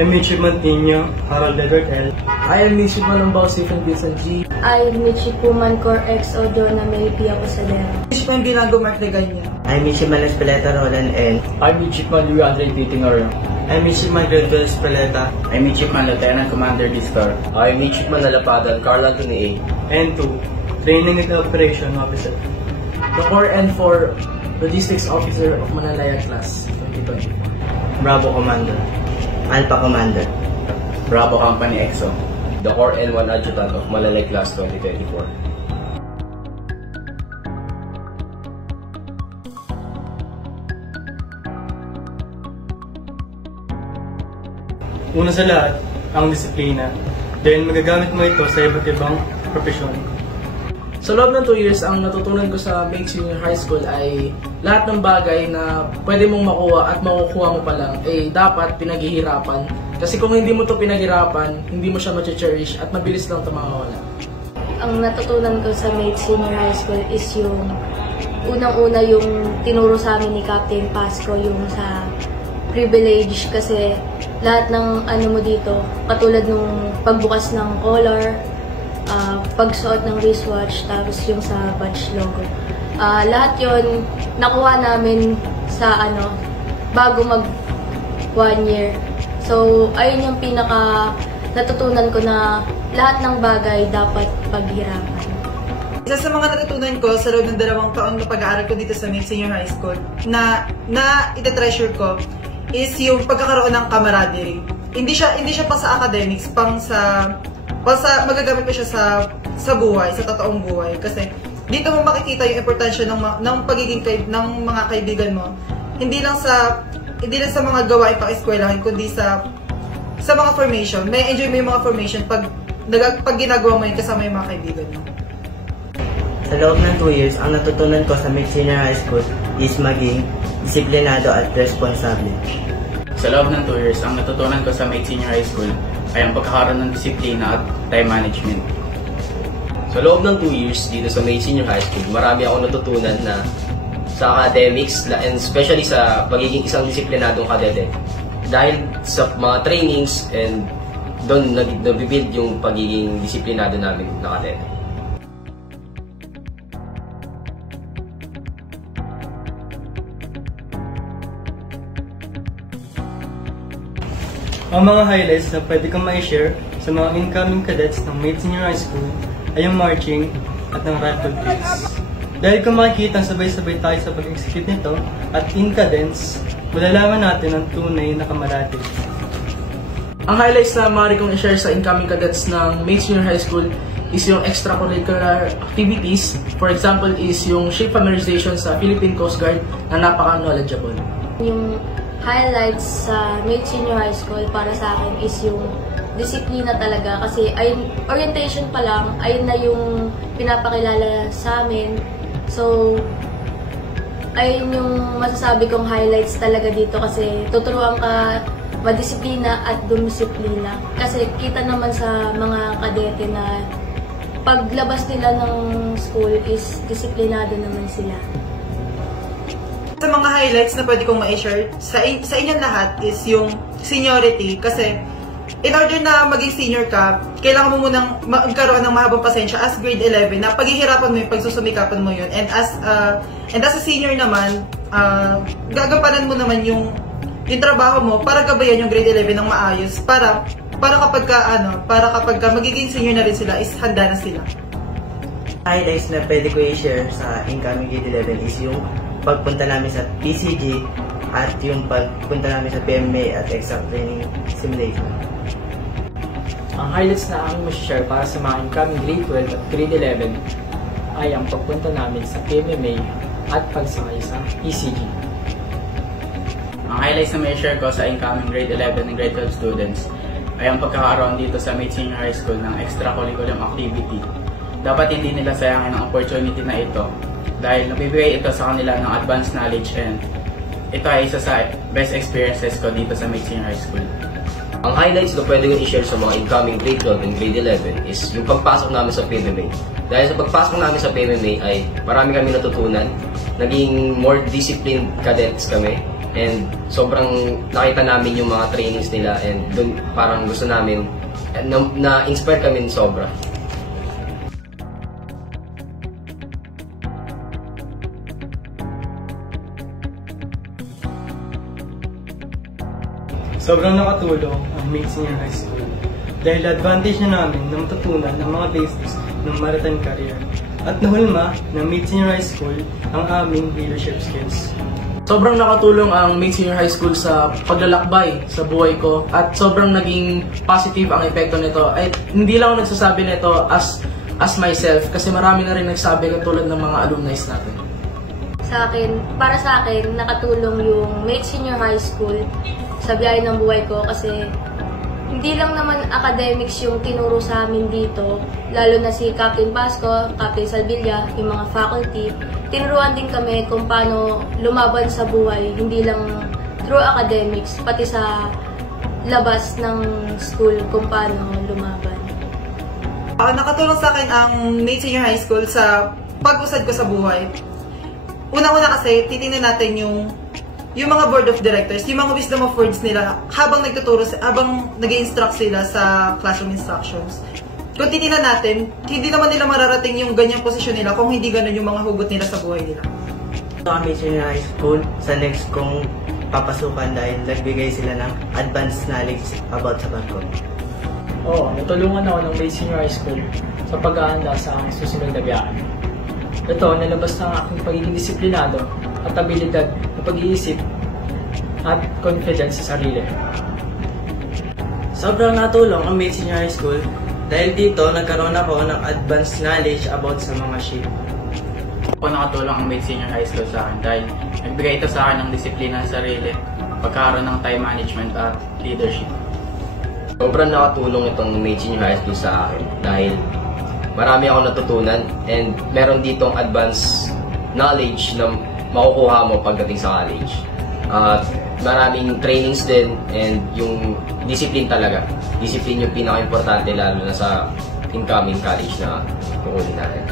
I'm Midshipman Tinio, Harold Edward L. I am Midshipman ng Stephen Vincent G. I am Midshipman Corps X Odona Melipia Cosadera. Midshipman Binago Mark Reganya. I'm Midshipman Espeleta Roland N. I'm Midshipman Luis Andre Pitingario. I'm Midshipman Gregor Espeleta. I'm Midshipman Lieutenant Commander Discar. I'm Midshipman Nalapadan Carl Anthony A. N2, Training and Operation Officer. The Corps N4 Logistics Officer of Manalaya Class 2024. Bravo Commander. Alpha Commander. Bravo Company EXO. The Corps N1 Adjutant of Malalay Class 2024. Una sa lahat, ang disiplina. Dahil magagamit mo ito sa iba't ibang profesyon. Sa loob ng 2 years, ang natutunan ko sa Mate Senior High School ay lahat ng bagay na pwede mong makuha at makukuha mo pa lang, dapat pinaghihirapan. Kasi kung hindi mo to pinaghirapan, hindi mo siya ma-cherish at mabilis lang ito makawala. Ang natutunan ko sa Mate Senior High School is yung unang-una yung tinuro sa amin ni Captain Pasco, yung sa privilege, kasi lahat ng ano mo dito, katulad nung pagbukas ng collar, pagsuot ng wristwatch, tapos yung sa badge logo. Lahat yon nakuha namin sa bago mag 1 year. So, ayun yung pinaka natutunan ko na lahat ng bagay dapat paghirapan. Isa sa mga natutunan ko sa loob ng 2 taon na pag-aaral ko dito sa Mate Senior High School na ita-treasure ko is yung pagkakaroon ng camaraderie. Hindi siya pa sa academics, magagamit mo siya sa buhay, sa totoong buhay. Kasi dito mo makikita yung importansya ng pagiging ng mga kaibigan mo. Hindi lang sa mga gawain pang-eskwelahan, kundi sa mga formation. May enjoy mo yung mga formation pag ginagawa mo yun kasama yung mga kaibigan mo. Sa loob ng 2 years, ang natutunan ko sa Mate Senior High School is maging disiplinado at responsable. Sa loob ng 2 years, ang natutunan ko sa Mate Senior High School ay ang pagkakaroon ng disiplina at time management. Sa loob ng 2 years dito sa Mate Senior High School, marami akong natutunan na sa academics and especially sa pagiging isang disiplinadong kadete. Dahil sa mga trainings and doon nabibuild yung pagiging disiplinado namin na kadete. Ang mga highlights na pwede kong ma-share sa mga incoming cadets ng Mate Senior High School ay yung marching at ng rifle drills. Dahil kung makikita sabay-sabay tayo sa pag-execute nito at in cadence, malalaman natin ang tunay na camaraderie. Ang highlights na maaari kong i-share sa incoming cadets ng Mate Senior High School is yung extracurricular activities. For example is yung ship familiarization sa Philippine Coast Guard na napaka-knowledgeable. Yung highlights sa Mate Senior High School para sa akin is yung disiplina talaga, kasi orientation pa lang, ayun na yung pinapakilala sa amin. So, ayun yung masasabi kong highlights talaga dito, kasi tuturuan ka madisiplina at dumisiplina. Kasi kita naman sa mga kadete na paglabas nila ng school is disiplinado naman sila. Sa mga highlights na pwede kong ma-share sa inyong lahat is yung seniority, kasi in order na maging senior ka, kailangan mo munang magkaroon ng mahabang pasensya as grade 11 na paghihirapan mo yun, pagsusumikapan mo yun, and as a senior naman, gagampanan mo naman yung trabaho mo para gabayan yung grade 11 ng maayos para kapag magiging senior na rin sila is handa na sila. Highlights na pwede ko i-share sa incoming grade 11 is yung pagpunta namin sa PCG at yung pagpunta namin sa PMA at Exact Training Simulation. Ang highlights na aking ma-share para sa mga incoming grade 12 at grade 11 ay ang pagpunta namin sa PMMA at pagsakay sa PCG. Ang highlights na ma-share ko sa incoming grade 11 and grade 12 students ay ang pagkakaroon dito sa Mate Senior High School ng extracurricular activity. Dapat hindi nila sayangin ang opportunity na ito dahil nabibigay ito sa kanila ng advanced knowledge, and ito ay isa sa best experiences ko dito sa Mate Senior High School. Ang highlights na pwede kong i-share sa mga incoming grade 12 and grade 11 is yung pagpasok namin sa PMMA. Dahil sa pagpasok namin sa PMMA ay marami kami natutunan, naging more disciplined cadets kami, And sobrang nakita namin yung mga trainings nila and dun parang gusto namin, na-inspire kami sobra. Sobrang nakatulong ang Made Senior High School dahil advantage na namin na matutunan ang mga basics ng maritime career at nahulma ng Made Senior High School ang aming leadership skills. Sobrang nakatulong ang Made Senior High School sa paglalakbay sa buhay ko at sobrang naging positive ang epekto nito. Ay hindi lang ako nagsasabi nito as myself kasi marami na rin nagsabi katulad ng mga alumni natin. Para sa akin, nakatulong yung Made Senior High School sa biyahe ng buhay ko kasi hindi lang naman academics yung tinuro sa amin dito, lalo na si Captain Pasco, Captain Salvilla, yung mga faculty. Tinuruan din kami kung paano lumaban sa buhay, hindi lang through academics, pati sa labas ng school kung paano lumaban. Nakatulong sa akin ang Made Senior High School sa pag-usad ko sa buhay. Una-una kasi, titingnan natin yung mga board of directors, yung mga wisdom of words nila habang nag-i-instruct sila sa classroom instructions. Kung titingnan natin, hindi naman nila mararating yung ganyang posisyon nila kung hindi ganun yung mga hugot nila sa buhay nila. Sa Made Senior High School, sa next kong papasukan dahil nagbigay sila ng advanced knowledge about sa barko. Oo, natulungan ako ng Made Senior High School sa pag-aanda sa aking susunod na biyahe. Ito, nalabas na ang aking pagiging disiplinado at abilidad na pag-iisip at confidence sa sarili. Sobrang natulong ang Made Senior High School dahil dito nagkaroon ako ng advanced knowledge about sa mga ship. Ako nakatulong ang Made Senior High School sa akin dahil nagbigay ito sa akin ng disiplina sa sarili, pagkakaroon ng time management at leadership. Sobrang nakatulong itong Made Senior High School sa akin dahil marami akong natutunan and meron ditong advanced knowledge na makukuha mo pagdating sa college. Maraming trainings din and yung discipline talaga. Discipline yung pinaka-importante lalo na sa incoming college na kukunin natin.